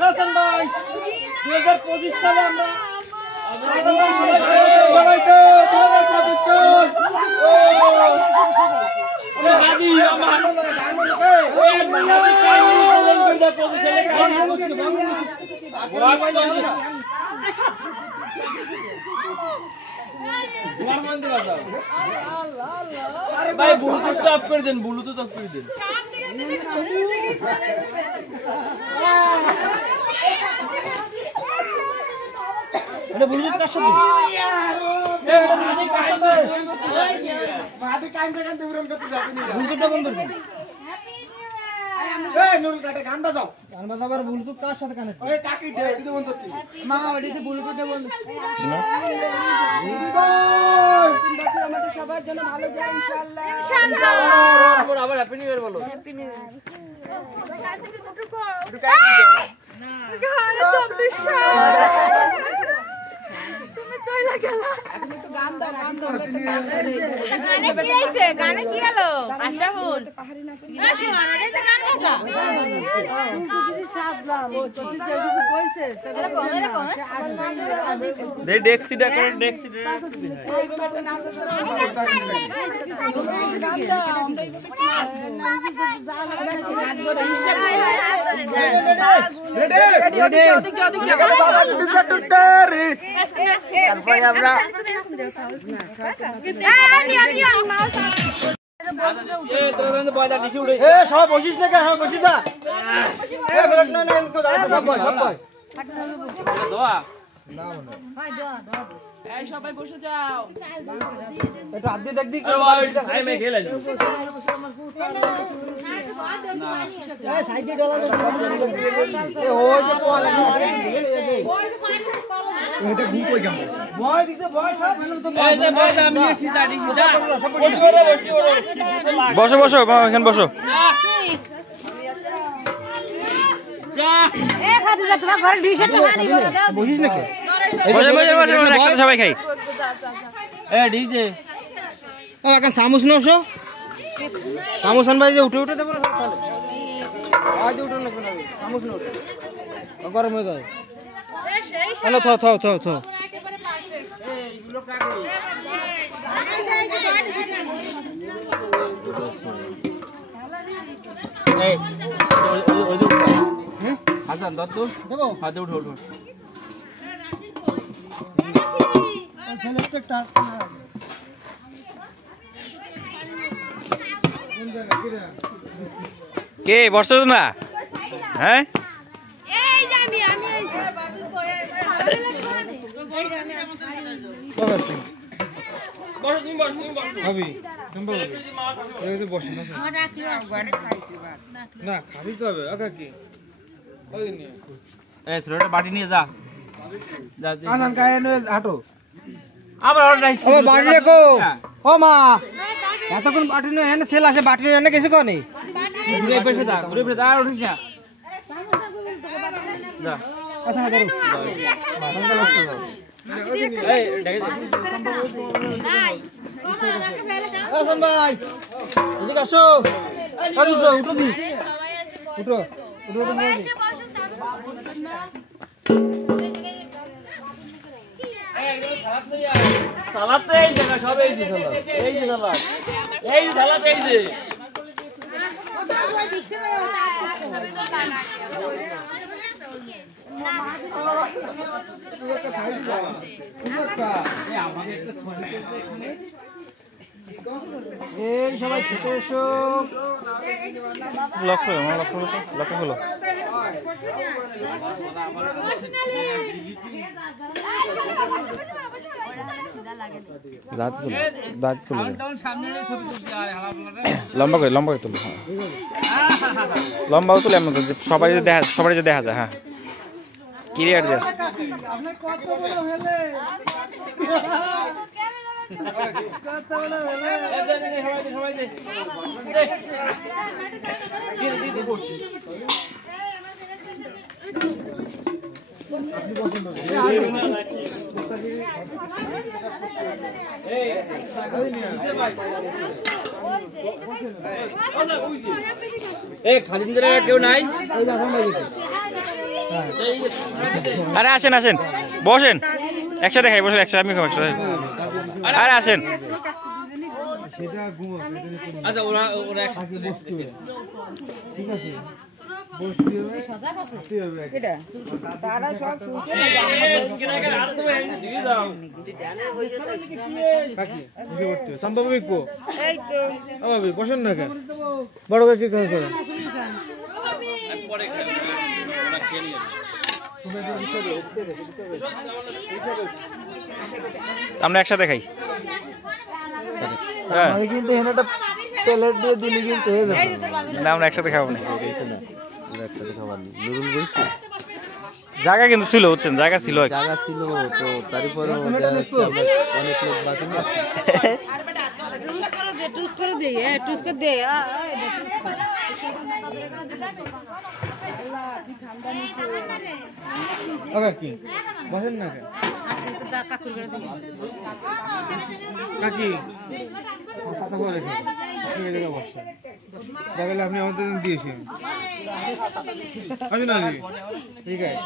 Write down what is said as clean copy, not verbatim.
হাসান ভাই 2025 সালে আমরা ভাই ব্লুটুথ অফ করে দেন, ব্লুটুথ অফ করে দেন। এটা ব্লুটুথ কার সাথে? ব্লুটুথটা বন্ধ করুন। এই নুরুল কাটে গান বাজাও। গান বাজাবার ব্লুটুথ কার সাথে কানেক্ট? ওই কাকি দে, এটা বন্ধ করতে। মামা ওইটাতে ব্লুটুথটা বন্ধ। বছর আমাদের সবার জন্য ভালো যায় ইনশাআল্লাহ। ইনশাআল্লাহ। আমরা আবার হ্যাপি নিউ ইয়ার বলো। Happy new year. কাল থেকে দুটো কো। না। ঘরে 24 সাল। তুমি চইলা গেলা। এখন একটু গান দাও, গান দাও। গানে কি আইছে? গানে কি হলো? আশাহুল। পাহাড়ি নাচ। আসো আর এই তো গান বাজা। তুমি সাজলাম। ও চটি যেগুলো কইছে, সেগুলো এরকম দে ডেক্সিটা করে ডেক্সিটা। এইভাবে নাচ আছে। গান দাও, আমরা তারপরে আমরা সব বসিস না কেন বসিস না সবাই বসে যাও। একটু হাত দিয়ে দেখ দিক বসো বসো এখানে বসো। বসিস নাকি একসাথে সবাই খাই। ডিজে সামুস নশো সামুসান ভাই যে উঠে উঠে দেবো না উঠে না সামুস না উঠে গরম হয়ে যায়। হ্যালো থ থ থ থ হাসান দত্ত দেবো হাতে উঠো উঠো। কে বসছো তোমরা? হ্যাঁ না খাবি তো হবে কি বাটি নিয়ে যা হাঁটো আবার বাড়ি রেখো ও মা এতক্ষণ বাটি নিয়ে এনে সেল আসে বাটি নিয়ে এনে গেছে কনে ঘুরে বসে যা ঘুরে বসে যা আর উঠিস না যা ভাই এদিকে আসো উঠো দি উঠো উঠো সালাদ তো এই জায়গা সব এই যে সালাদ এই যে সালাদ এই যে সালাদ এই যে এই সবাই খেতে এসো লক্ষ্য লক্ষ্য হলো লম্বা করে তুলো লম্বাও তুলে এমন সবাই যে দেখা যায়। হ্যাঁ ক্লিয়ার যে খালি কেউ নাই? আরে আসেন আসেন, বসেন একসাথে খাই, বসেন একসাথে, আমি খাবো একসাথে। আরে আসেন। আচ্ছা ওরা ঠিক আছে বসেন না কেন বড় কাকি চলেন আমরা একসাথে খাই। কিন্তু এখানে একটা প্লেট দিয়ে দিলি কিন্তু হয়ে যাবে না, আমরা একসাথে খাবো না। জায়গা কিন্তু ছিল, বুঝছেন, জায়গা ছিল, জায়গা ছিল তো তারপরে অনেক লোক বাকি কাকি বসেন না কাকি আপনি আমাদের দিয়েছেন ঠিক আছে।